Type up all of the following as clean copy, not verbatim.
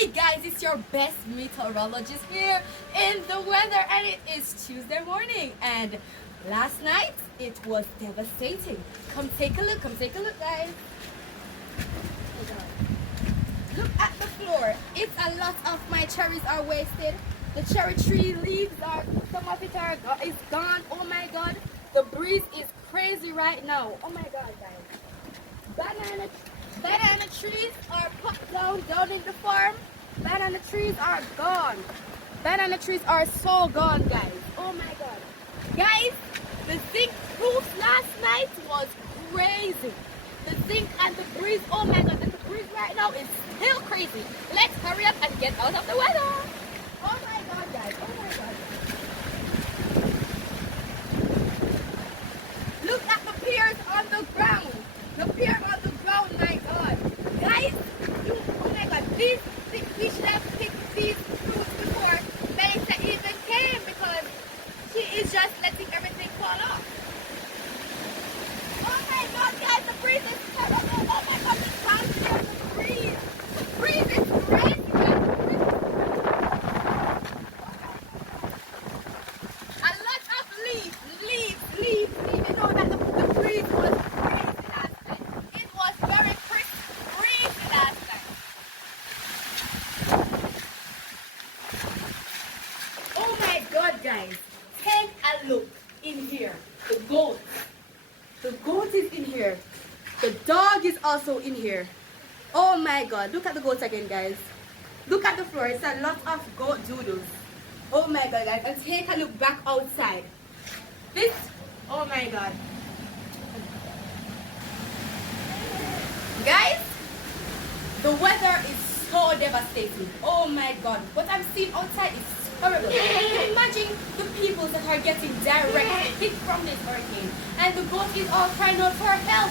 Hey guys, it's your best meteorologist here in the weather, and it is Tuesday morning. And last night it was devastating. Come take a look, guys. Look at the floor. It's a lot of my cherries are wasted. The cherry tree leaves are, some of it is gone. Oh my god, the breeze is crazy right now. Oh my god, guys. Banana trees are put down in the farm. Banana trees are gone. Banana trees are so gone, guys. Oh my god. Guys, the zinc roof last night was crazy. The zinc and the breeze, oh my god, the breeze right now is still crazy. Let's hurry up and get out of the weather. Oh my god, guys. Oh my god. Look at the piers on the ground. The pier on the ground, my god. Guys, oh my god, we should have picked these fruits before Melissa even came, because she is just letting everything fall off. Oh my god, guys, the breeze is terrible. Oh my god, the sound of the breeze. The breeze is crazy. A lot of leaves. You know that the breeze was crazy last night. It was very breezy last night. Oh my god, guys. Take a look in here. The goat. The goat is in here. The dog is also in here. Oh my god. Look at the goat again, guys. Look at the floor. It's a lot of goat doodles. Oh my god, guys. And take a look back outside. This, oh my god. Guys, the weather is so devastating. Oh my god. What I'm seeing outside is horrible. Imagine the people that are getting direct hit from this hurricane. And the goat is all crying out for help.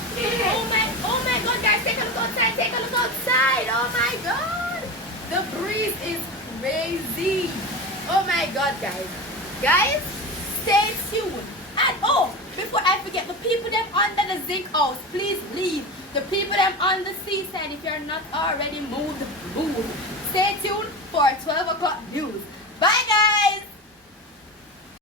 Oh my god, guys, take a look outside. Take a look outside. Oh my god. The breeze is crazy. Oh my god, guys. Guys, stay tuned. And oh, before I forget, the people them under the zinc house, please leave. The people them on the seaside, if you're not already moved, move. Stay tuned for 12 o'clock news. Bye guys.